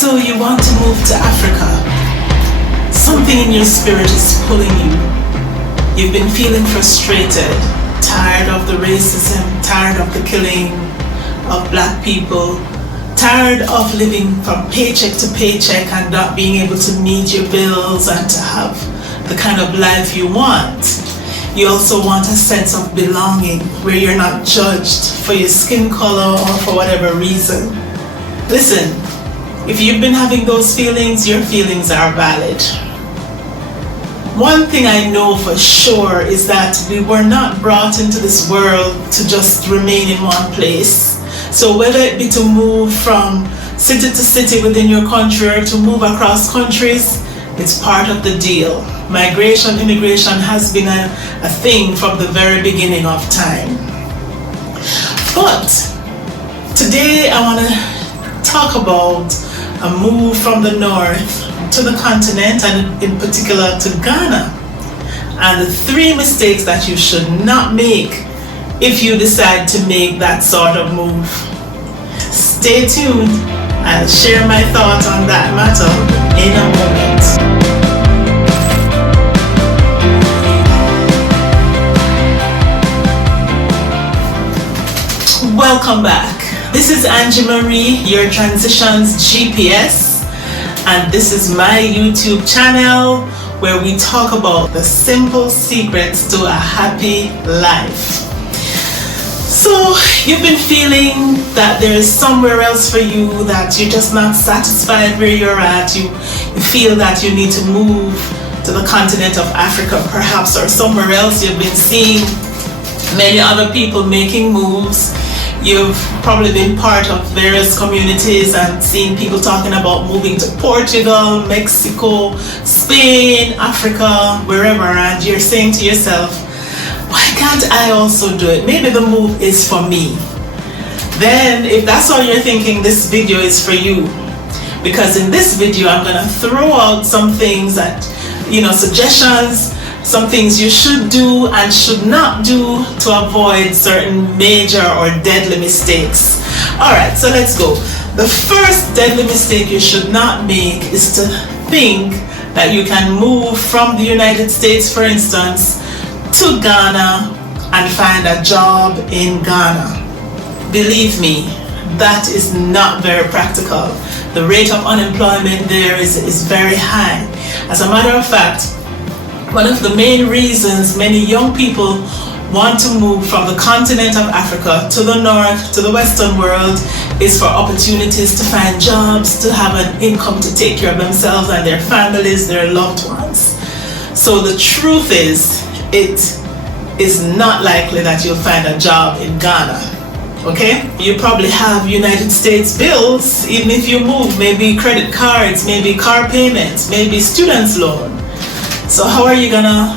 So you want to move to Africa. Something in your spirit is pulling you. You've been feeling frustrated, tired of the racism, tired of the killing of black people, tired of living from paycheck to paycheck and not being able to meet your bills and to have the kind of life you want. You also want a sense of belonging where you're not judged for your skin color or for whatever reason. Listen, if you've been having those feelings, your feelings are valid. One thing I know for sure is that we were not brought into this world to just remain in one place. So whether it be to move from city to city within your country or to move across countries, it's part of the deal. Migration, immigration has been a thing from the very beginning of time. But today I want to talk about a move from the north to the continent, and in particular to Ghana, and the 3 mistakes that you should not make if you decide to make that sort of move. Stay tuned. I'll share my thoughts on that matter in a moment. Welcome back. This is Angie Marie, your Transitions GPS, and this is my YouTube channel where we talk about the simple secrets to a happy life. So you've been feeling that there is somewhere else for you, that you're just not satisfied where you're at. You feel that you need to move to the continent of Africa perhaps, or somewhere else. You've been seeing many other people making moves. You've probably been part of various communities and seen people talking about moving to Portugal, Mexico, Spain, Africa, wherever, and you're saying to yourself, why can't I also do it? Maybe the move is for me. Then if that's all you're thinking, this video is for you. Because in this video, I'm gonna throw out some things that, suggestions, some things you should do and should not do to avoid certain major or deadly mistakes. All right, so let's go. The first deadly mistake you should not make is to think that you can move from the United States, for instance, to Ghana and find a job in Ghana. Believe me, that is not very practical. The rate of unemployment there is very high. As a matter of fact, one of the main reasons many young people want to move from the continent of Africa to the north, to the Western world, is for opportunities to find jobs, to have an income to take care of themselves and their families, their loved ones. So the truth is, it is not likely that you'll find a job in Ghana. Okay? You probably have United States bills, even if you move, maybe credit cards, maybe car payments, maybe students loan. So how are you gonna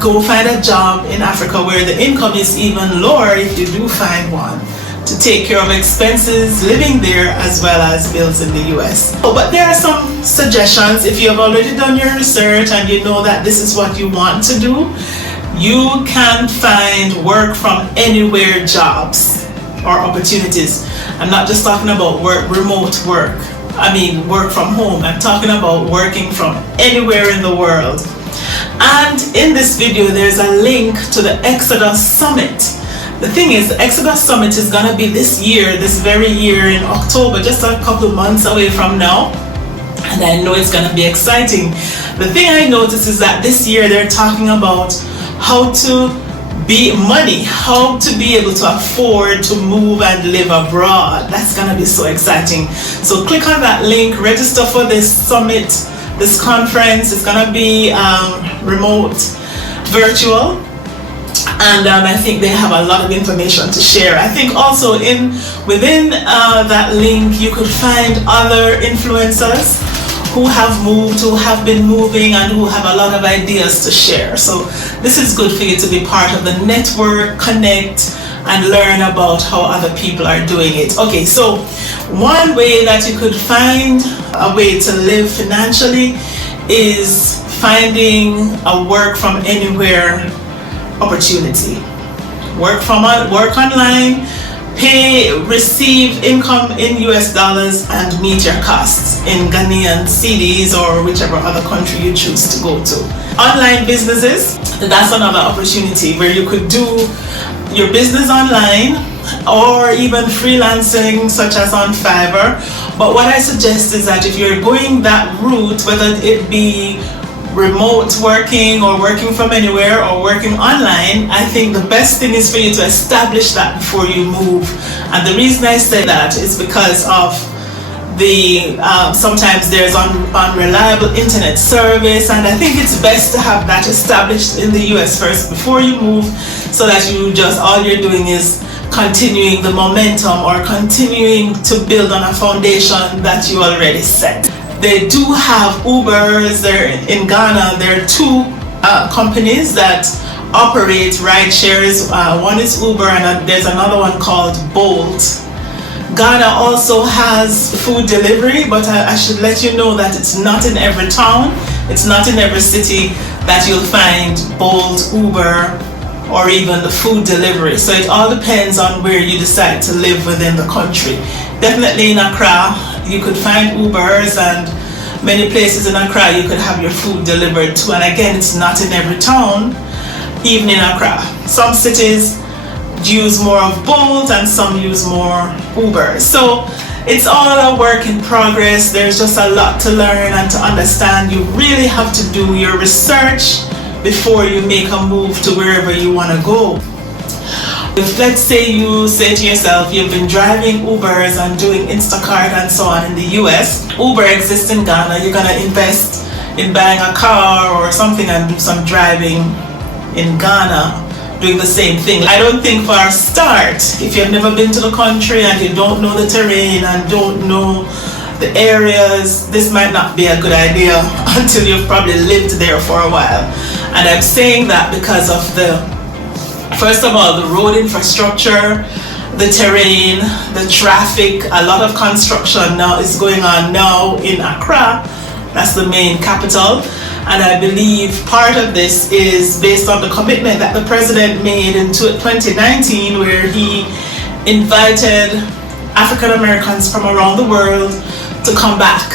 go find a job in Africa where the income is even lower, if you do find one, to take care of expenses living there as well as bills in the US? But there are some suggestions. If you have already done your research and you know that this is what you want to do, you can find work from anywhere jobs or opportunities. I'm not just talking about remote work. I mean work from home. I'm talking about working from anywhere in the world. And in this video, there's a link to the Exodus Summit. The thing is, the Exodus Summit is gonna be this year, this very year in October, just a couple of months away from now. And I know it's gonna be exciting. The thing I noticed is that this year they're talking about how to how to be able to afford to move and live abroad. That's gonna be so exciting. So click on that link, register for this summit, this conference. Is gonna be remote, virtual, and I think they have a lot of information to share. I think also within that link you could find other influencers who have moved, who have been moving, and who have a lot of ideas to share. So this is good for you to be part of the network, connect, and learn about how other people are doing it. Okay, so one way that you could find a way to live financially is finding a work from anywhere opportunity. Work online, receive income in US dollars, and meet your costs. in Ghanaian cedis or whichever other country you choose to go to. Online businesses, that's another opportunity where you could do your business online or even freelancing such as on Fiverr. But what I suggest is that if you're going that route, whether it be remote working or working from anywhere or working online, I think the best thing is for you to establish that before you move. And the reason I say that is because of the sometimes there's unreliable internet service, and I think it's best to have that established in the US first before you move, so that you just, all you're doing is continuing the momentum or continuing to build on a foundation that you already set. They do have Ubers. There in Ghana, there are two companies that operate ride shares. One is Uber and there's another one called Bolt. Ghana also has food delivery, but I should let you know that it's not in every town, it's not in every city that you'll find Bolt, Uber, or even the food delivery. So it all depends on where you decide to live within the country. Definitely in Accra, you could find Ubers, and many places in Accra you could have your food delivered to. And again, it's not in every town, even in Accra. Some cities use more of Bolt and some use more Uber. So it's all a work in progress. There's just a lot to learn and to understand. You really have to do your research before you make a move to wherever you want to go. If, let's say, you say to yourself, you've been driving Ubers and doing Instacart and so on in the US, Uber exists in Ghana, you're going to invest in buying a car or something and do some driving in Ghana, doing the same thing. I don't think for a start, if you've never been to the country and you don't know the terrain and don't know the areas, this might not be a good idea until you've probably lived there for a while. And I'm saying that because of first of all, the road infrastructure, the terrain, the traffic. A lot of construction now is going on now in Accra. That's the main capital. And I believe part of this is based on the commitment that the president made in 2019, where he invited African Americans from around the world to come back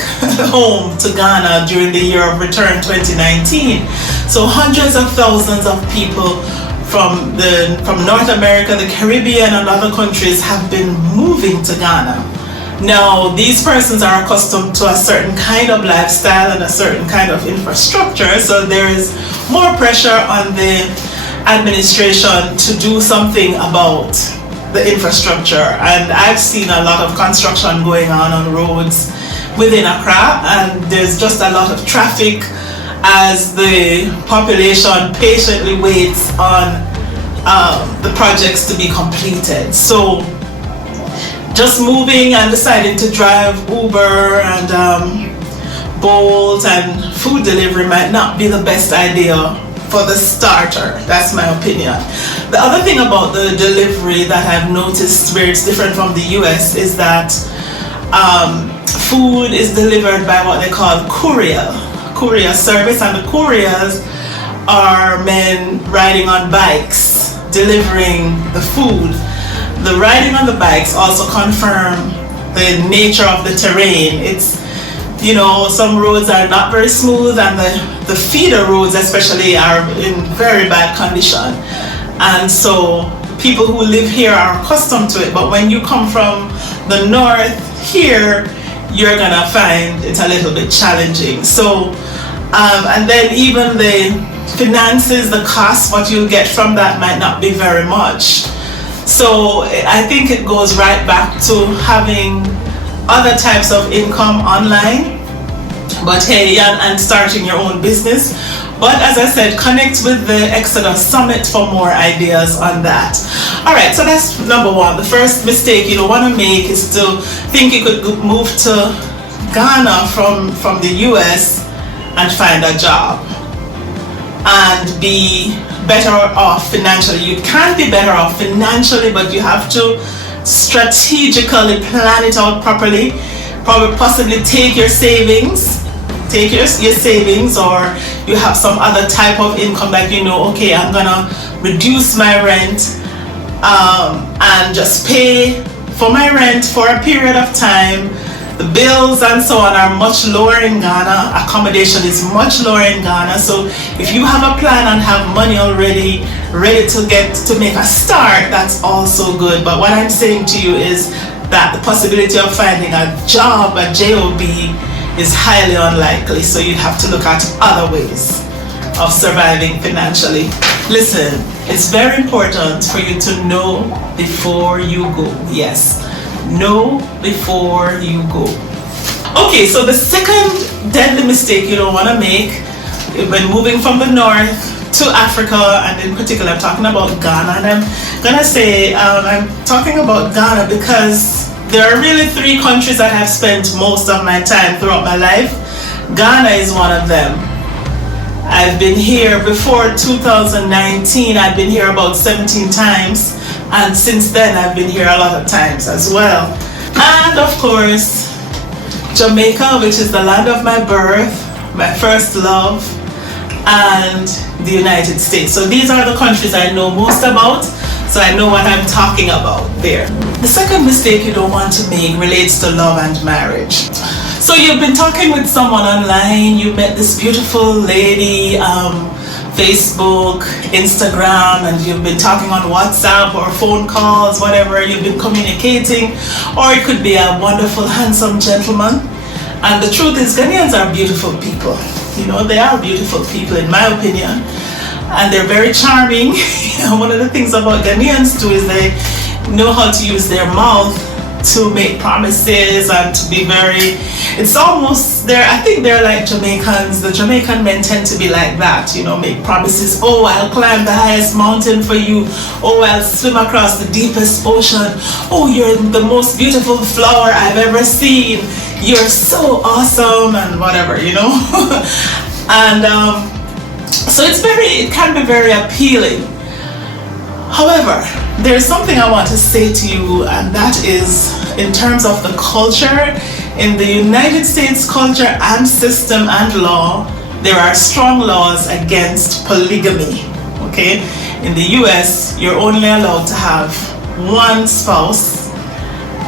home to Ghana during the year of return 2019. So hundreds of thousands of people from North America, the Caribbean and other countries have been moving to Ghana. Now, these persons are accustomed to a certain kind of lifestyle and a certain kind of infrastructure, so there is more pressure on the administration to do something about the infrastructure. And I've seen a lot of construction going on roads within Accra, and there's just a lot of traffic as the population patiently waits on the projects to be completed. So just moving and deciding to drive Uber and Bolt and food delivery might not be the best idea for the starter. That's my opinion. The other thing about the delivery that I've noticed where it's different from the US is that food is delivered by what they call courier service, and the couriers are men riding on bikes delivering the food. The riding on the bikes also confirm the nature of the terrain. It's, you know, some roads are not very smooth, and the feeder roads especially are in very bad condition. And so people who live here are accustomed to it, but when you come from the north here, you're gonna find it a little bit challenging. So and then even the finances, the cost, what you'll get from that might not be very much. So I think it goes right back to having other types of income online, but hey, and starting your own business. But as I said, connect with the Exodus Summit for more ideas on that. All right, so that's number one. The first mistake you don't want to make is to think you could move to Ghana from the US and find a job and be better off financially. You can't be better off financially, but you have to strategically plan it out properly. Probably possibly take your savings, or you have some other type of income that you know, okay, I'm gonna reduce my rent and just pay for my rent for a period of time The bills and so on are much lower in Ghana. Accommodation is much lower in Ghana. So if you have a plan and have money already ready to make a start, that's also good. But what I'm saying to you is that the possibility of finding a job, a job, is highly unlikely. So you'd have to look at other ways of surviving financially. Listen, it's very important for you to know before you go. Yes, know before you go. Okay, so the second deadly mistake you don't want to make when moving from the north to Africa, and in particular I'm talking about Ghana, and I'm gonna say I'm talking about Ghana because there are really three countries that I've spent most of my time throughout my life. Ghana is one of them. I've been here before 2019. I've been here about 17 times, and since then I've been here a lot of times as well. And of course, Jamaica, which is the land of my birth, my first love, and the United States. So these are the countries I know most about, so I know what I'm talking about there. The second mistake you don't want to make relates to love and marriage. So you've been talking with someone online, you met this beautiful lady, Facebook, Instagram, and you've been talking on WhatsApp or phone calls, whatever, you've been communicating, or it could be a wonderful, handsome gentleman. And the truth is, Ghanaians are beautiful people. You know, they are beautiful people in my opinion, and they're very charming. And one of the things about Ghanaians too is they know how to use their mouth to make promises and to be very, it's almost, I think they're like Jamaicans. The Jamaican men tend to be like that, you know, make promises. Oh, I'll climb the highest mountain for you. Oh, I'll swim across the deepest ocean. Oh, you're the most beautiful flower I've ever seen. You're so awesome, and whatever, you know. And so it can be very appealing. However, there's something I want to say to you, and that is in terms of the culture. In the United States culture and system and law, there are strong laws against polygamy. Okay? In the US, you're only allowed to have one spouse,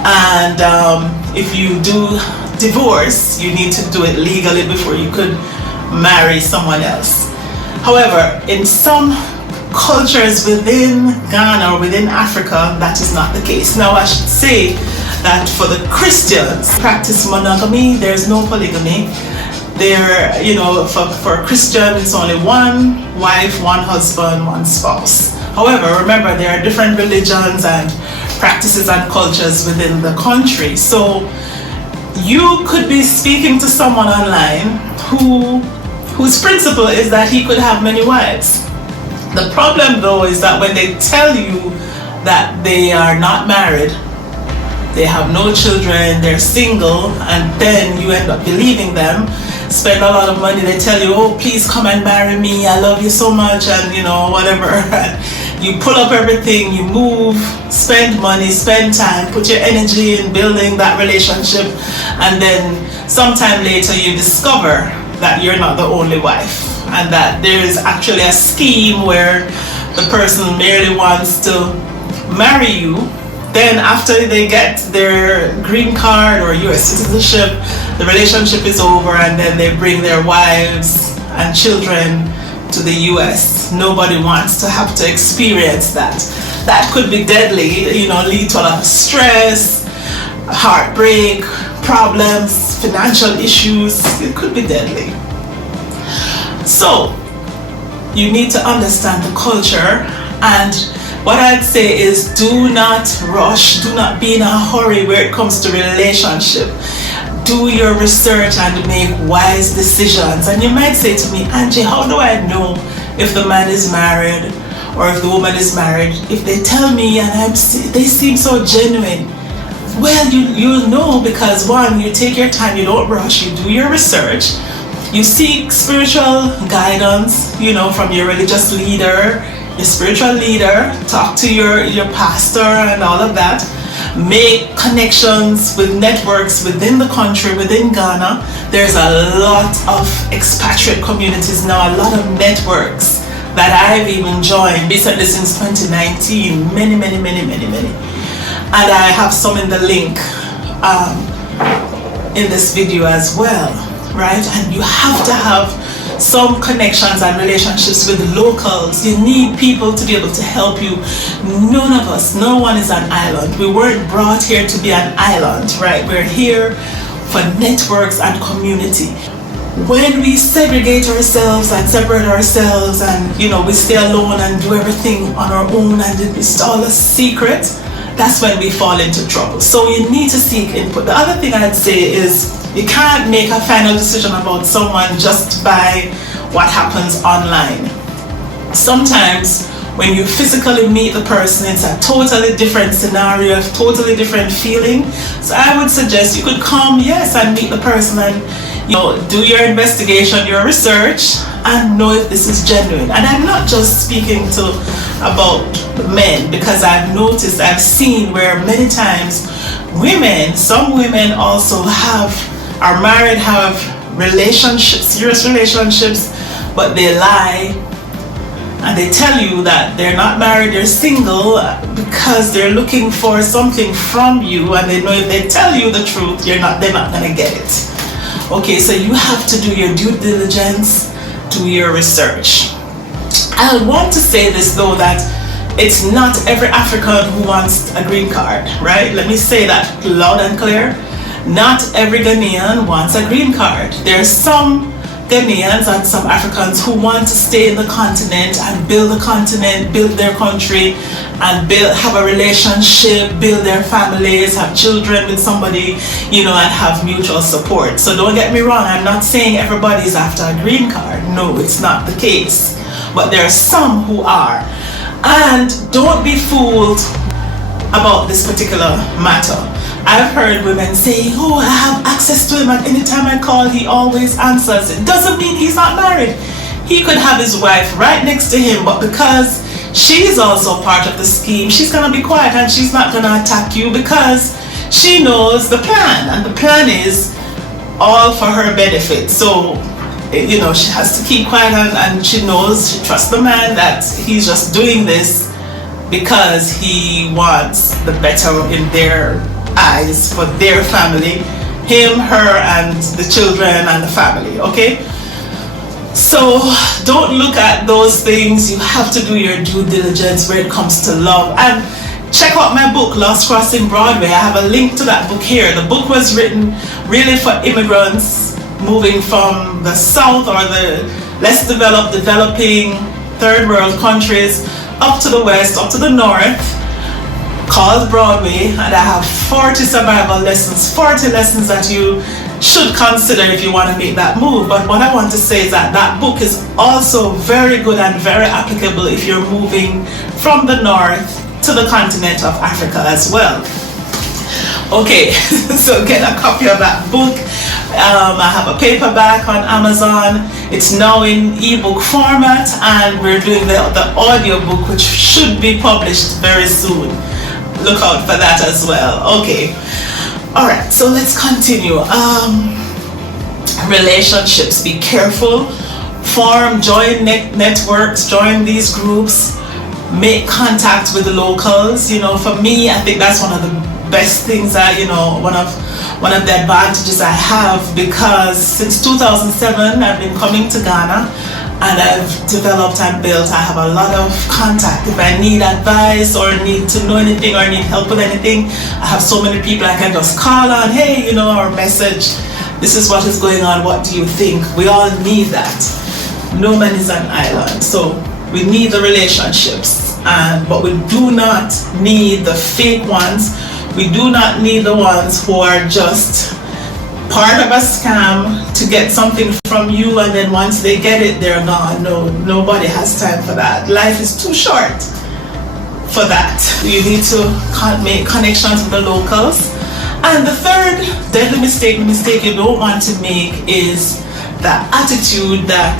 and if you do divorce, you need to do it legally before you could marry someone else. However, in some cultures within Ghana or within Africa, that is not the case. Now I should say that for the Christians, practice monogamy, there's no polygamy. There, you know, for a Christian, it's only one wife, one husband, one spouse. However, remember, there are different religions and practices and cultures within the country. So you could be speaking to someone online whose principle is that he could have many wives. The problem though is that when they tell you that they are not married, they have no children, they're single, and then you end up believing them, spend a lot of money, they tell you, oh, please come and marry me, I love you so much, and you know, whatever. You pull up everything, you move, spend money, spend time, put your energy in building that relationship, and then sometime later you discover that you're not the only wife, and that there is actually a scheme where the person merely wants to marry you. Then after they get their green card or US citizenship, the relationship is over, and then they bring their wives and children to the US. Nobody wants to have to experience that. That could be deadly, you know, lead to a lot of stress, heartbreak, problems, financial issues. It could be deadly. So you need to understand the culture, and what I'd say is do not rush, do not be in a hurry where it comes to relationship. Do your research and make wise decisions. And you might say to me, Angie, how do I know if the man is married or if the woman is married? If they tell me and they seem so genuine. Well, you'll know because one, you take your time, you don't rush, you do your research, you seek spiritual guidance, you know, from your religious leader, your spiritual leader, talk to your pastor and all of that. Make connections with networks within the country, within Ghana. There's a lot of expatriate communities now, a lot of networks that I've even joined recently since 2019, many. And I have some in the link in this video as well, right? And you have to have some connections and relationships with locals. You need people to be able to help you. None of us, no one is an island. We weren't brought here to be an island, right? We're here for networks and community. When we segregate ourselves and separate ourselves and, you know, we stay alone and do everything on our own and it's all a secret, that's when we fall into trouble. So you need to seek input. The other thing I'd say is you can't make a final decision about someone just by what happens online. Sometimes when you physically meet the person, it's a totally different scenario, a totally different feeling. So I would suggest you could come, yes, and meet the person and, you know, do your investigation, your research, and know if this is genuine. And I'm not just speaking about men, because I've noticed, I've seen where many times women, some women also are married, have relationships, serious relationships, but they lie and they tell you that they're not married, they're single, because they're looking for something from you, and they know if they tell you the truth, they're not gonna get it. Okay, so you have to do your due diligence, do your research. I want to say this though, that it's not every African who wants a green card, right? Let me say that loud and clear. Not every Ghanaian wants a green card. There are some Ghanaians and some Africans who want to stay in the continent and build the continent, build their country, and have a relationship, build their families, have children with somebody, you know, and have mutual support. So don't get me wrong, I'm not saying everybody's after a green card. No, it's not the case. But there are some who are. And don't be fooled about this particular matter. I've heard women saying, oh, I have access to him at any time I call, he always answers. It doesn't mean he's not married. He could have his wife right next to him, but because she's also part of the scheme, she's gonna be quiet and she's not gonna attack you, because she knows the plan, and the plan is all for her benefit. So, you know, she has to keep quiet, and she knows, she trusts the man that he's just doing this because he wants the better in their eyes for their family, him, her, and the children and the family, okay? So don't look at those things. You have to do your due diligence when it comes to love. And check out my book, Lost Crossing Broadway. I have a link to that book here. The book was written really for immigrants moving from the south or the less developed, developing third world countries up to the west, up to the north, called Broadway. And I have 40 survival lessons, 40 lessons that you should consider if you want to make that move. But what I want to say is that that book is also very good and very applicable if you're moving from the north to the continent of Africa as well. Okay, so get a copy of that book. I have a paperback on Amazon. It's now in ebook format, and we're doing the audio book, which should be published very soon. Look out for that as well. Okay, all right, so let's continue. Relationships, be careful. Join networks, join these groups, make contact with the locals. You know, for me, I think that's one of the best things that, you know, one of the advantages I have, because since 2007 I've been coming to Ghana, and I've developed and built, I have a lot of contact. If I need advice or need to know anything or need help with anything, I have so many people I can just call on, hey, you know, or message, this is what is going on, what do you think? We all need that. No man is an island, so we need the relationships, but we do not need the fake ones. We do not need the ones who are just part of a scam to get something from you, and then once they get it, they're gone. No, nobody has time for that. Life is too short for that. You need to make connections with the locals. And the third deadly mistake you don't want to make is the attitude that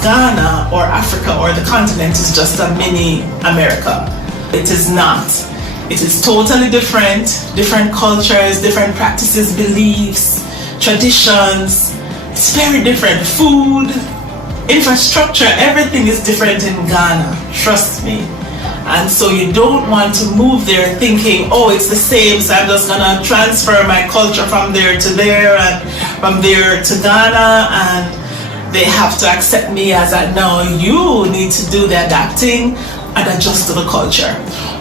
Ghana or Africa or the continent is just a mini America. It is not. It is totally different cultures, different practices, beliefs, traditions. It's very different. Food, infrastructure, everything is different in Ghana, trust me. And so you don't want to move there thinking, oh, it's the same, so I'm just gonna transfer my culture from there to there and from there to Ghana, and they have to accept me as I know. You need to do the adapting and adjust to the culture.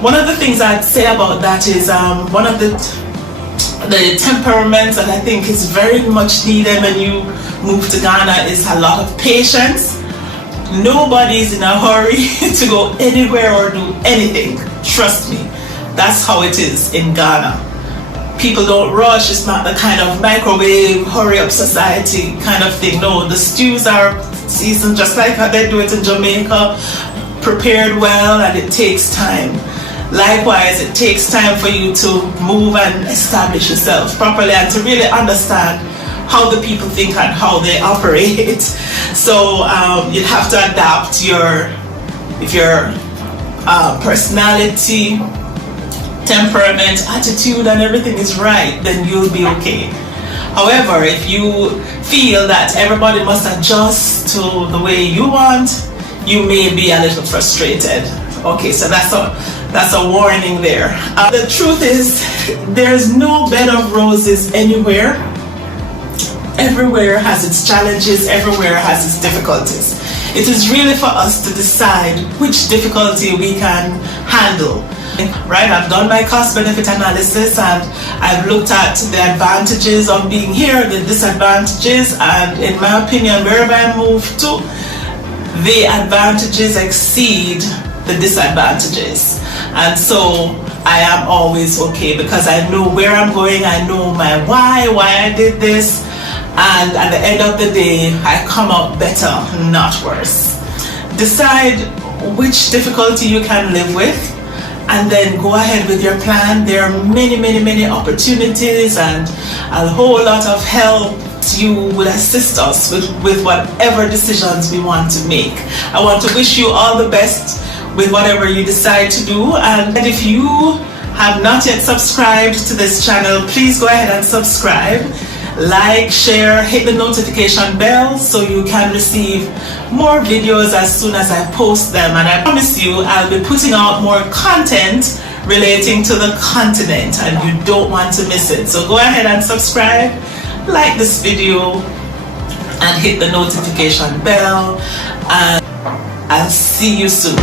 One of the things I'd say about that is one of the temperaments that I think is very much needed when you move to Ghana is a lot of patience. Nobody's in a hurry to go anywhere or do anything. Trust me, that's how it is in Ghana. People don't rush. It's not the kind of microwave, hurry up society kind of thing. No, the stews are seasoned just like how they do it in Jamaica, prepared well, and it takes time. Likewise, it takes time for you to move and establish yourself properly and to really understand how the people think and how they operate. So you have to adapt if your personality, temperament, attitude, and everything is right, then you'll be okay. However, if you feel that everybody must adjust to the way you want, you may be a little frustrated. Okay, so that's a warning there. The truth is, there's no bed of roses anywhere. Everywhere has its challenges, everywhere has its difficulties. It is really for us to decide which difficulty we can handle. Right, I've done my cost-benefit analysis and I've looked at the advantages of being here, the disadvantages, and in my opinion, wherever I move to, the advantages exceed the disadvantages. And so I am always okay because I know where I'm going, I know my why I did this, and at the end of the day, I come out better, not worse. Decide which difficulty you can live with, and then go ahead with your plan. There are many opportunities and a whole lot of help. You will assist us with whatever decisions we want to make. I want to wish you all the best with whatever you decide to do, and if you have not yet subscribed to this channel, please go ahead and subscribe, like, share, hit the notification bell so you can receive more videos as soon as I post them. And I promise you, I'll be putting out more content relating to the continent, and you don't want to miss it. So go ahead and subscribe, like this video, and hit the notification bell, and I'll see you soon.